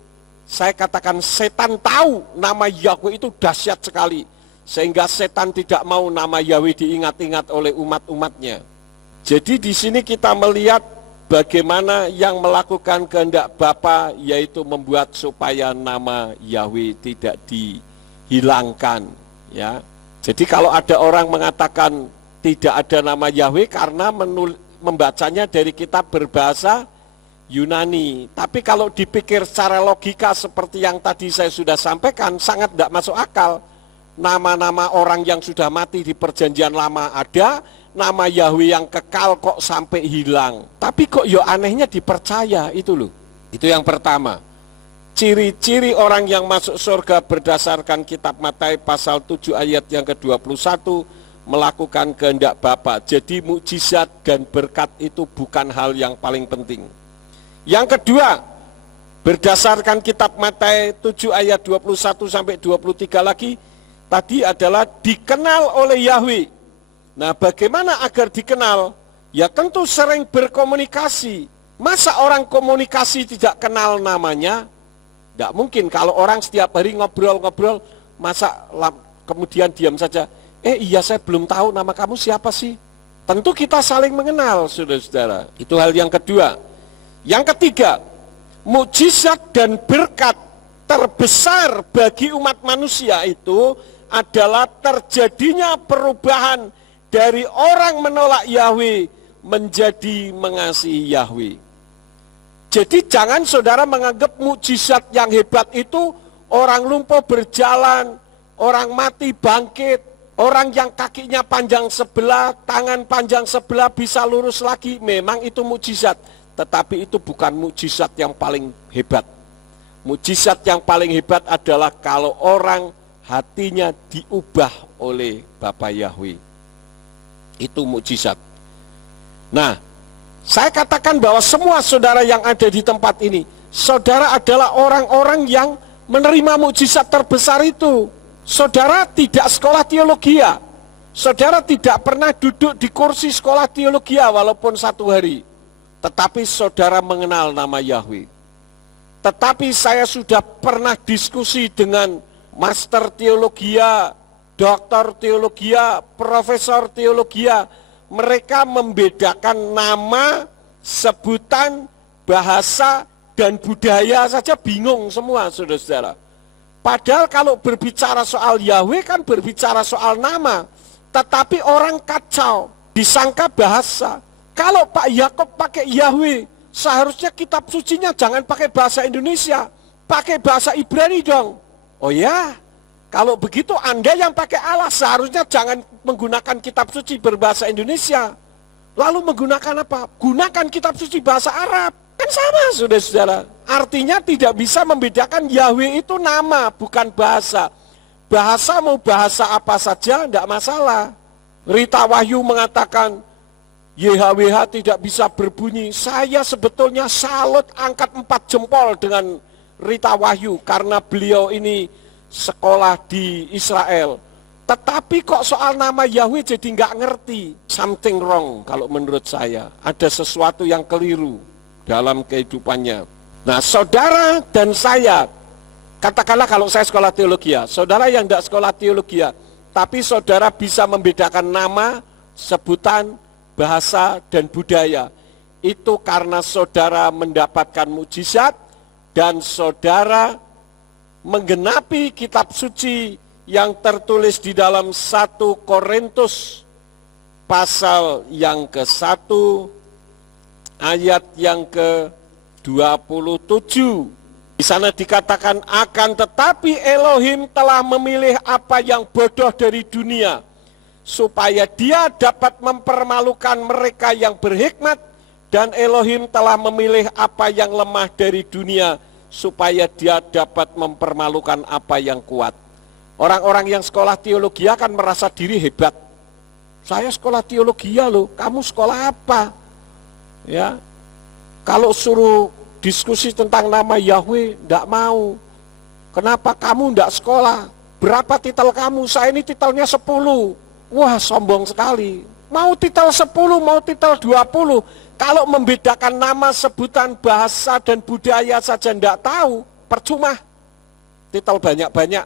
Saya katakan setan tahu nama Yahweh itu dahsyat sekali. Sehingga setan tidak mau nama Yahweh diingat-ingat oleh umat-umatnya. Jadi di sini kita melihat bagaimana yang melakukan kehendak Bapa, yaitu membuat supaya nama Yahweh tidak dihilangkan. Ya. Jadi kalau ada orang mengatakan tidak ada nama Yahweh karena membacanya dari kitab berbahasa Yunani. Tapi kalau dipikir secara logika seperti yang tadi saya sudah sampaikan, sangat tidak masuk akal. Nama-nama orang yang sudah mati di perjanjian lama ada, nama Yahweh yang kekal kok sampai hilang. Tapi kok ya anehnya dipercaya, itu loh. Itu yang pertama. Ciri-ciri orang yang masuk surga berdasarkan kitab Matius pasal 7 ayat yang ke-21, melakukan kehendak Bapa. Jadi mukjizat dan berkat itu bukan hal yang paling penting. Yang kedua, berdasarkan kitab Matius 7 ayat 21 sampai 23 lagi, tadi adalah dikenal oleh Yahweh. Nah, bagaimana agar dikenal? Ya tentu sering berkomunikasi. Masa orang komunikasi tidak kenal namanya? Tidak mungkin. Kalau orang setiap hari ngobrol-ngobrol, masa kemudian diam saja. Iya, saya belum tahu nama kamu siapa sih? Tentu kita saling mengenal, saudara-saudara. Itu hal yang kedua. Yang ketiga, mukjizat dan berkat terbesar bagi umat manusia itu adalah terjadinya perubahan dari orang menolak Yahweh menjadi mengasihi Yahweh. Jadi jangan saudara menganggap mukjizat yang hebat itu orang lumpuh berjalan, orang mati bangkit, orang yang kakinya panjang sebelah, tangan panjang sebelah bisa lurus lagi. Memang itu mukjizat. tetapi itu bukan mukjizat yang paling hebat. Mukjizat yang paling hebat adalah kalau orang hatinya diubah oleh Bapa Yahweh. Itu mukjizat. Nah, saya katakan bahwa semua saudara yang ada di tempat ini, saudara adalah orang-orang yang menerima mukjizat terbesar itu. Saudara tidak sekolah teologi, saudara tidak pernah duduk di kursi sekolah teologi walaupun 1 hari, tetapi saudara mengenal nama Yahweh. Tetapi saya sudah pernah diskusi dengan master teologi, doktor teologi, profesor teologi. Mereka membedakan nama, sebutan, bahasa, dan budaya saja bingung semua, saudara-saudara. Padahal kalau berbicara soal Yahweh kan berbicara soal nama, tetapi orang kacau, disangka bahasa. Kalau Pak Yakob pakai Yahweh, seharusnya kitab sucinya jangan pakai bahasa Indonesia, pakai bahasa Ibrani dong. Oh ya, kalau begitu Anda yang pakai Allah seharusnya jangan menggunakan kitab suci berbahasa Indonesia. Lalu menggunakan apa? Gunakan kitab suci bahasa Arab. Kan sama, saudara-saudara. Artinya tidak bisa membedakan Yahweh itu nama, bukan bahasa. Bahasa mau bahasa apa saja, tidak masalah. Rita Wahyu mengatakan, YHWH tidak bisa berbunyi. Saya sebetulnya salut, angkat 4 jempol dengan Rita Wahyu, karena beliau ini sekolah di Israel. Tetapi kok soal nama Yahweh jadi nggak ngerti. Something wrong kalau menurut saya. Ada sesuatu yang keliru dalam kehidupannya. Nah, saudara dan saya, katakanlah kalau saya sekolah teologi, saudara yang tidak sekolah teologi, tapi saudara bisa membedakan nama, sebutan, bahasa, dan budaya. Itu karena saudara mendapatkan mukjizat dan saudara menggenapi kitab suci yang tertulis di dalam 1 Korintus pasal yang ke-1 ayat yang ke-27. Di sana dikatakan, akan tetapi Elohim telah memilih apa yang bodoh dari dunia, supaya dia dapat mempermalukan mereka yang berhikmat, dan Elohim telah memilih apa yang lemah dari dunia, supaya dia dapat mempermalukan apa yang kuat. Orang-orang yang sekolah teologi akan merasa diri hebat. Saya sekolah teologi loh, kamu sekolah apa? Ya, kalau suruh diskusi tentang nama Yahweh, tidak mau. Kenapa kamu tidak sekolah? Berapa titel kamu? Saya ini titelnya 10. Wah, sombong sekali. Mau titel 10, mau titel 20. Kalau membedakan nama, sebutan, bahasa, dan budaya saja tidak tahu, percuma. Titel banyak-banyak.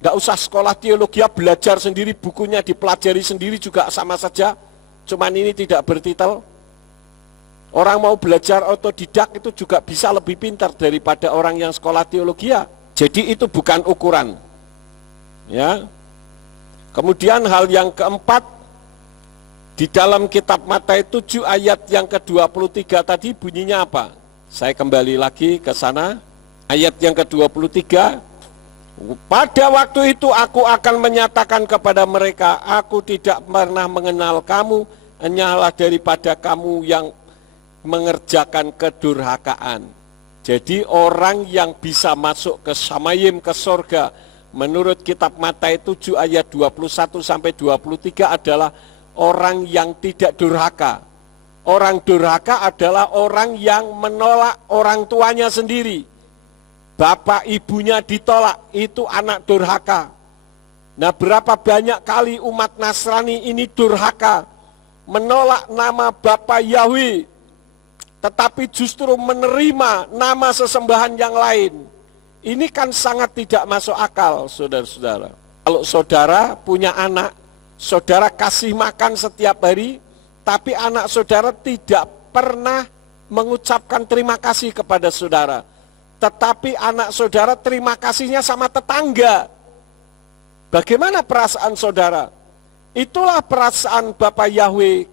Tidak usah sekolah teologi, belajar sendiri, bukunya dipelajari sendiri juga sama saja. Cuman ini tidak bertitel. Orang mau belajar otodidak itu juga bisa lebih pintar daripada orang yang sekolah teologi. Jadi itu bukan ukuran. Ya. Kemudian hal yang keempat, di dalam kitab Matius 7 ayat yang ke-23 tadi bunyinya apa? Saya kembali lagi ke sana. Ayat yang ke-23. Pada waktu itu aku akan menyatakan kepada mereka, aku tidak pernah mengenal kamu, hanyalah daripada kamu yang mengerjakan kedurhakaan. Jadi orang yang bisa masuk ke Samayim, ke surga, menurut kitab Matius 7 ayat 21 sampai 23 adalah orang yang tidak durhaka. Orang durhaka adalah orang yang menolak orang tuanya sendiri. Bapak ibunya ditolak, itu anak durhaka. Nah, berapa banyak kali umat Nasrani ini durhaka, menolak nama Bapa Yahweh, tetapi justru menerima nama sesembahan yang lain. Ini kan sangat tidak masuk akal, saudara-saudara. Kalau saudara punya anak, saudara kasih makan setiap hari, tapi anak saudara tidak pernah mengucapkan terima kasih kepada saudara. Tetapi anak saudara terima kasihnya sama tetangga. Bagaimana perasaan saudara? Itulah perasaan Bapa Yahweh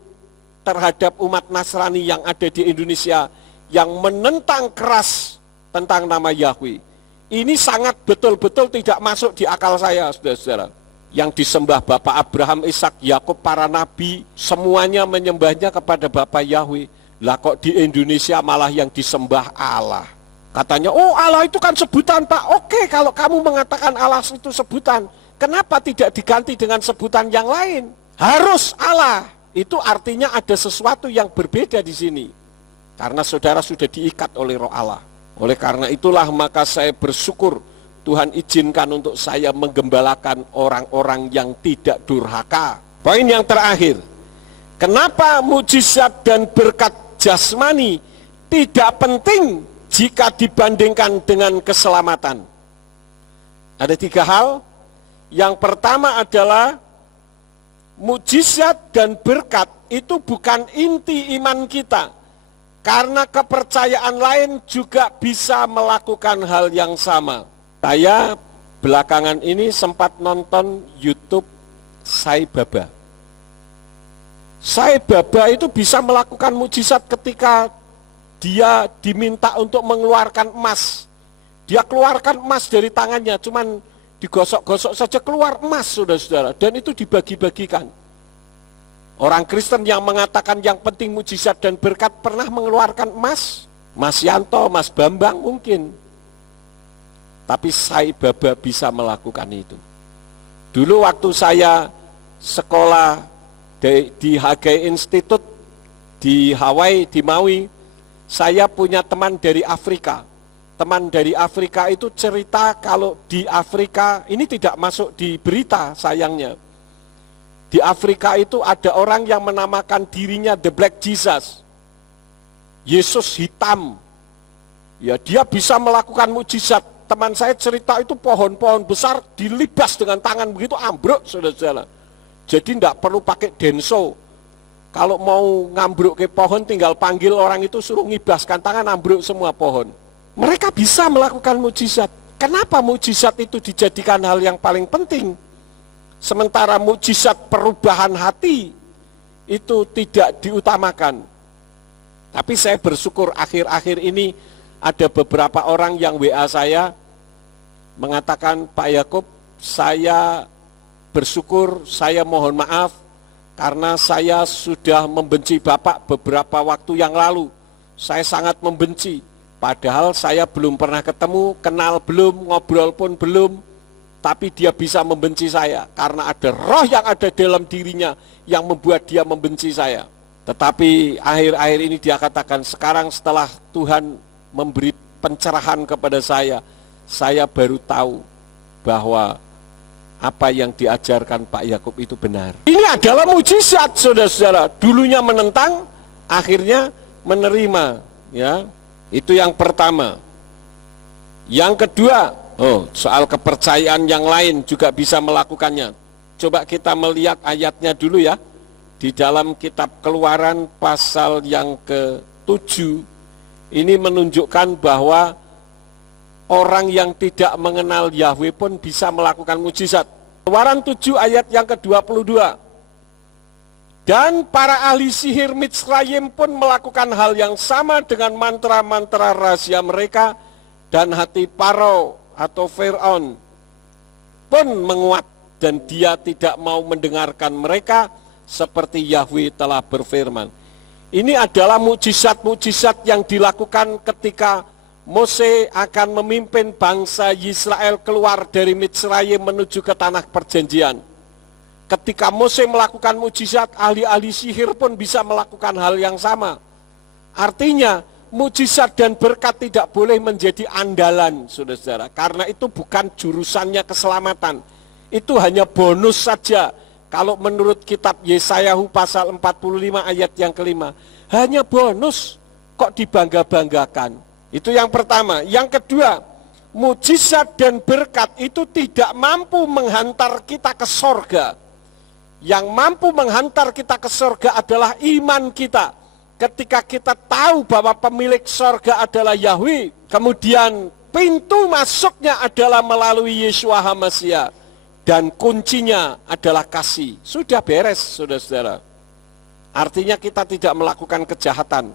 terhadap umat Nasrani yang ada di Indonesia, yang menentang keras tentang nama Yahweh. Ini sangat betul-betul tidak masuk di akal saya, saudara-saudara. Yang disembah Bapak Abraham, Ishak, Yakub, para nabi, semuanya menyembahnya kepada Bapa Yahweh. Lah kok di Indonesia malah yang disembah Allah. Katanya, oh Allah itu kan sebutan Pak. Oke, kalau kamu mengatakan Allah itu sebutan, kenapa tidak diganti dengan sebutan yang lain? Harus Allah. Itu artinya ada sesuatu yang berbeda di sini. Karena saudara sudah diikat oleh Roh Allah. Oleh karena itulah maka saya bersyukur Tuhan izinkan untuk saya menggembalakan orang-orang yang tidak durhaka. Poin yang terakhir, kenapa mujizat dan berkat jasmani tidak penting jika dibandingkan dengan keselamatan? Ada 3 hal. Yang pertama adalah mujizat dan berkat itu bukan inti iman kita. Karena kepercayaan lain juga bisa melakukan hal yang sama. Saya belakangan ini sempat nonton YouTube Sai Baba. Sai Baba itu bisa melakukan mujizat ketika dia diminta untuk mengeluarkan emas. Dia keluarkan emas dari tangannya, cuman digosok-gosok saja keluar emas, saudara-saudara. Dan itu dibagi-bagikan. Orang Kristen yang mengatakan yang penting mujizat dan berkat pernah mengeluarkan emas. Mas Yanto, Mas Bambang mungkin. Tapi Sai Baba bisa melakukan itu. Dulu waktu saya sekolah di Hagai Institute di Hawaii, di Maui, saya punya teman dari Afrika. Teman dari Afrika itu cerita kalau di Afrika, ini tidak masuk di berita sayangnya. Di Afrika itu ada orang yang menamakan dirinya The Black Jesus. Yesus hitam. Ya, dia bisa melakukan mujizat. Teman saya cerita itu pohon-pohon besar dilibas dengan tangan begitu ambruk, saudara-saudara. Jadi tidak perlu pakai denso. Kalau mau ngambruk ke pohon tinggal panggil orang itu suruh ngibaskan tangan ambruk semua pohon. Mereka bisa melakukan mujizat. Kenapa mujizat itu dijadikan hal yang paling penting? Sementara mujizat perubahan hati itu tidak diutamakan. Tapi saya bersyukur akhir-akhir ini ada beberapa orang yang WA saya mengatakan, Pak Yakub, saya bersyukur, saya mohon maaf karena saya sudah membenci Bapak beberapa waktu yang lalu. Saya sangat membenci, padahal saya belum pernah ketemu, kenal belum, ngobrol pun belum. Tapi dia bisa membenci saya karena ada roh yang ada dalam dirinya yang membuat dia membenci saya. Tetapi akhir-akhir ini dia katakan, sekarang setelah Tuhan memberi pencerahan kepada saya baru tahu bahwa apa yang diajarkan Pak Yakub itu benar. Ini adalah mujizat, saudara-saudara. Dulunya menentang, akhirnya menerima. Ya, itu yang pertama. Yang kedua, soal kepercayaan yang lain juga bisa melakukannya. Coba kita melihat ayatnya dulu ya. Di dalam kitab Keluaran pasal yang ke-7, ini menunjukkan bahwa orang yang tidak mengenal Yahweh pun bisa melakukan mujizat. Keluaran 7 ayat yang ke-22. Dan para ahli sihir Mitsrayim pun melakukan hal yang sama dengan mantra-mantra rahasia mereka, dan hati Paro atau Fir'aun pun menguat dan dia tidak mau mendengarkan mereka seperti Yahweh telah berfirman. Ini adalah mujizat-mujizat yang dilakukan ketika Mose akan memimpin bangsa Israel keluar dari Mitsrayim menuju ke tanah perjanjian. Ketika Mose melakukan mujizat, ahli-ahli sihir pun bisa melakukan hal yang sama. Artinya mujizat dan berkat tidak boleh menjadi andalan, saudara-saudara, karena itu bukan jurusannya keselamatan. Itu hanya bonus saja. Kalau menurut kitab Yesayahu pasal 45 ayat yang kelima, hanya bonus, kok dibangga-banggakan. Itu yang pertama. Yang kedua, mujizat dan berkat itu tidak mampu menghantar kita ke sorga. Yang mampu menghantar kita ke sorga adalah iman kita. Ketika kita tahu bahwa pemilik sorga adalah Yahweh, kemudian pintu masuknya adalah melalui Yeshua HaMashiach, dan kuncinya adalah kasih. Sudah beres, saudara-saudara. Artinya kita tidak melakukan kejahatan.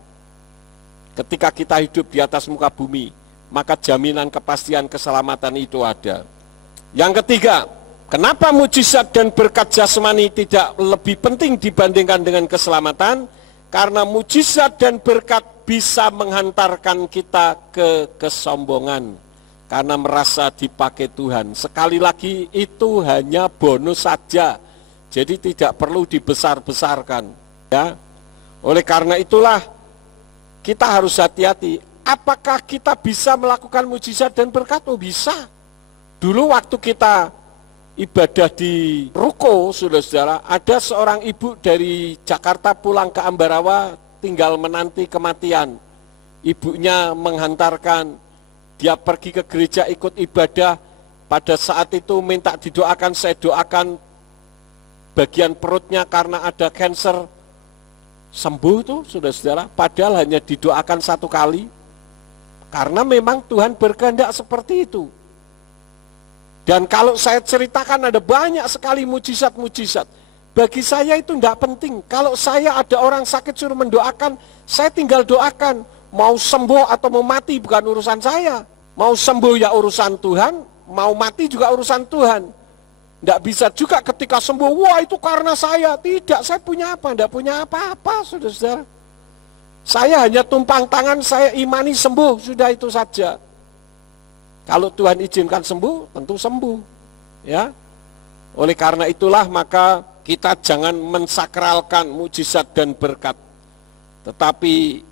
Ketika kita hidup di atas muka bumi, maka jaminan kepastian keselamatan itu ada. Yang ketiga, kenapa mujizat dan berkat jasmani tidak lebih penting dibandingkan dengan keselamatan? karena mujizat dan berkat bisa menghantarkan kita ke kesombongan karena merasa dipakai Tuhan. Sekali lagi, itu hanya bonus saja, jadi tidak perlu dibesar-besarkan, ya. Oleh karena itulah kita harus hati-hati. Apakah kita bisa melakukan mujizat dan berkat? Oh, bisa. Dulu waktu kita ibadah di ruko, saudara-saudara, ada seorang ibu dari Jakarta pulang ke Ambarawa, tinggal menanti kematian. Ibunya menghantarkan, dia pergi ke gereja ikut ibadah. Pada saat itu minta didoakan, saya doakan bagian perutnya karena ada kanker. Sembuh tuh, saudara-saudara, padahal hanya didoakan 1 kali. Karena memang Tuhan berkehendak seperti itu. Dan kalau saya ceritakan ada banyak sekali mujizat-mujizat. Bagi saya itu tidak penting. Kalau saya ada orang sakit suruh mendoakan, saya tinggal doakan. Mau sembuh atau mau mati bukan urusan saya. Mau sembuh ya urusan Tuhan, mau mati juga urusan Tuhan. Tidak bisa juga ketika sembuh, wah itu karena saya. Tidak, saya punya apa? Tidak punya apa-apa, saudara-saudara. Saya hanya tumpang tangan, saya imani sembuh, sudah itu saja. Kalau Tuhan izinkan sembuh, tentu sembuh, ya. Oleh karena itulah maka kita jangan mensakralkan mujizat dan berkat. Tetapi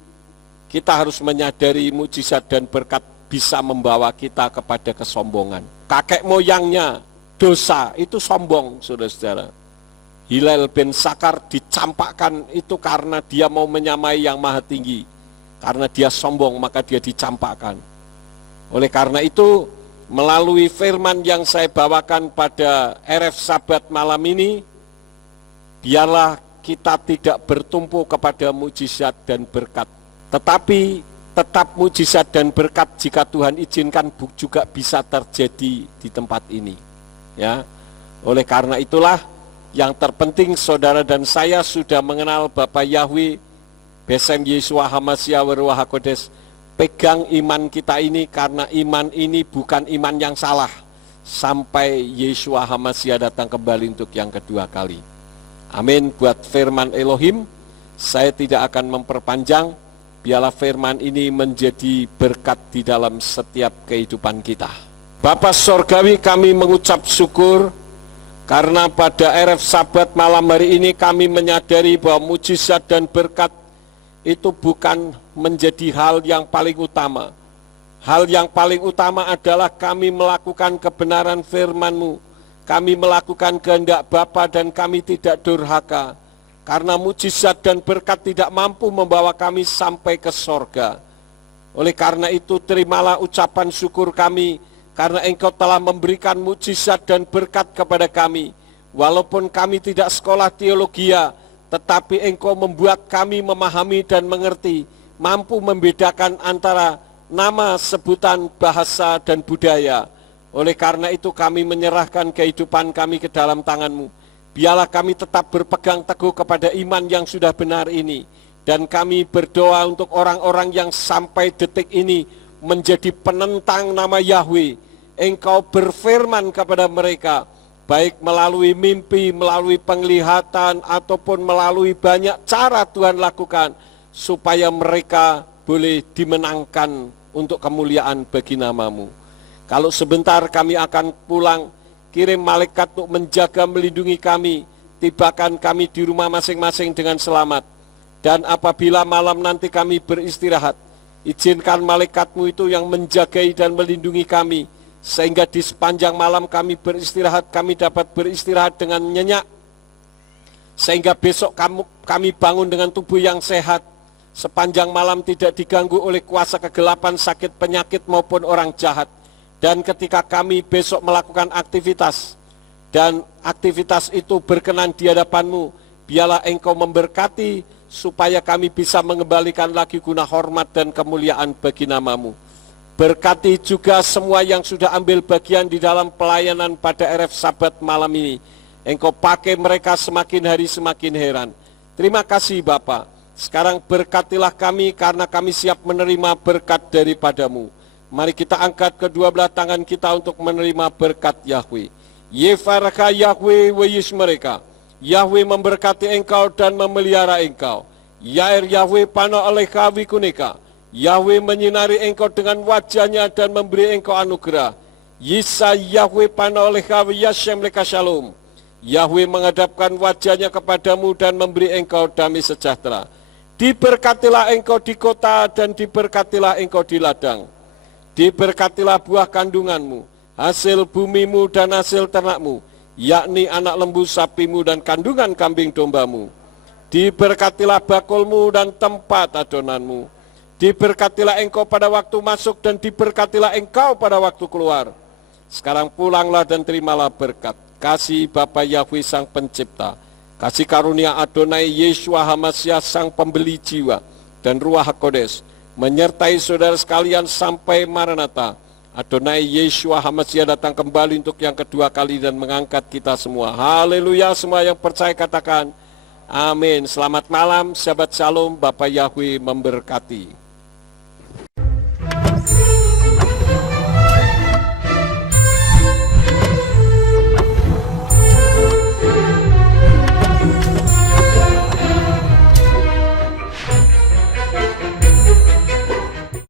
kita harus menyadari mujizat dan berkat bisa membawa kita kepada kesombongan. Kakek moyangnya dosa itu sombong, saudara-saudara. Hilal bin Sakar dicampakkan itu karena dia mau menyamai yang maha tinggi. Karena dia sombong maka dia dicampakkan. Oleh karena itu, melalui firman yang saya bawakan pada RF Sabat malam ini, biarlah kita tidak bertumpu kepada mujizat dan berkat. Tetapi tetap mujizat dan berkat jika Tuhan izinkan juga bisa terjadi di tempat ini. Ya, oleh karena itulah yang terpenting saudara dan saya sudah mengenal Bapak Yahweh, Besem Yesua Hamasya Waruah Hakodes. Pegang iman kita ini karena iman ini bukan iman yang salah. Sampai Yesua Hamasya datang kembali untuk yang kedua kali. Amin. Buat firman Elohim, saya tidak akan memperpanjang. Biarlah firman ini menjadi berkat di dalam setiap kehidupan kita. Bapa Sorgawi, kami mengucap syukur karena pada RF Sabat malam hari ini kami menyadari bahwa mujizat dan berkat itu bukan menjadi hal yang paling utama. Hal yang paling utama adalah kami melakukan kebenaran firman-Mu. Kami melakukan kehendak Bapa dan kami tidak durhaka. Karena mujizat dan berkat tidak mampu membawa kami sampai ke sorga. Oleh karena itu terimalah ucapan syukur kami, karena Engkau telah memberikan mujizat dan berkat kepada kami. Walaupun kami tidak sekolah teologia, tetapi Engkau membuat kami memahami dan mengerti, mampu membedakan antara nama, sebutan, bahasa, dan budaya. Oleh karena itu kami menyerahkan kehidupan kami ke dalam tangan-Mu. Biarlah kami tetap berpegang teguh kepada iman yang sudah benar ini. Dan kami berdoa untuk orang-orang yang sampai detik ini menjadi penentang nama Yahweh. Engkau berfirman kepada mereka, baik melalui mimpi, melalui penglihatan, ataupun melalui banyak cara Tuhan lakukan, supaya mereka boleh dimenangkan untuk kemuliaan bagi nama-Mu. Kalau sebentar kami akan pulang, kirim malaikat untuk menjaga melindungi kami, tibakan kami di rumah masing-masing dengan selamat. Dan apabila malam nanti kami beristirahat, izinkan malaikat-Mu itu yang menjagai dan melindungi kami, sehingga di sepanjang malam kami beristirahat, kami dapat beristirahat dengan nyenyak, sehingga besok kami bangun dengan tubuh yang sehat, sepanjang malam tidak diganggu oleh kuasa kegelapan, sakit, penyakit maupun orang jahat. Dan ketika kami besok melakukan aktivitas, dan aktivitas itu berkenan di hadapan-Mu, biarlah Engkau memberkati, supaya kami bisa mengembalikan lagi guna hormat dan kemuliaan bagi nama-Mu. Berkati juga semua yang sudah ambil bagian di dalam pelayanan pada RF Sabat malam ini. Engkau pakai mereka semakin hari semakin heran. Terima kasih Bapa. Sekarang berkatilah kami karena kami siap menerima berkat daripada-Mu. Mari kita angkat kedua belah tangan kita untuk menerima berkat Yahweh. Yefaraka Yahweh weyis mereka. Yahweh memberkati engkau dan memelihara engkau. Yair Yahweh pano olehka wikunika. Yahweh menyinari engkau dengan wajahnya dan memberi engkau anugerah. Yisa Yahweh pano olehka yashem leka shalom. Yahweh menghadapkan wajahnya kepadamu dan memberi engkau damai sejahtera. Diberkatilah engkau di kota dan diberkatilah engkau di ladang. Diberkatilah buah kandunganmu, hasil bumimu dan hasil ternakmu, yakni anak lembu sapimu dan kandungan kambing dombamu. Diberkatilah bakulmu dan tempat adonanmu. Diberkatilah engkau pada waktu masuk dan diberkatilah engkau pada waktu keluar. Sekarang pulanglah dan terimalah berkat. Kasih Bapa Yahweh Sang Pencipta, kasih karunia Adonai Yeshua HaMashiach Sang Pembeli jiwa, dan Ruach HaKodes menyertai saudara sekalian sampai Maranatha. Adonai Yeshua HaMashiach datang kembali untuk yang kedua kali dan mengangkat kita semua. Haleluya, semua yang percaya katakan amin. Selamat malam, sahabat Shalom, Bapa Yahweh memberkati.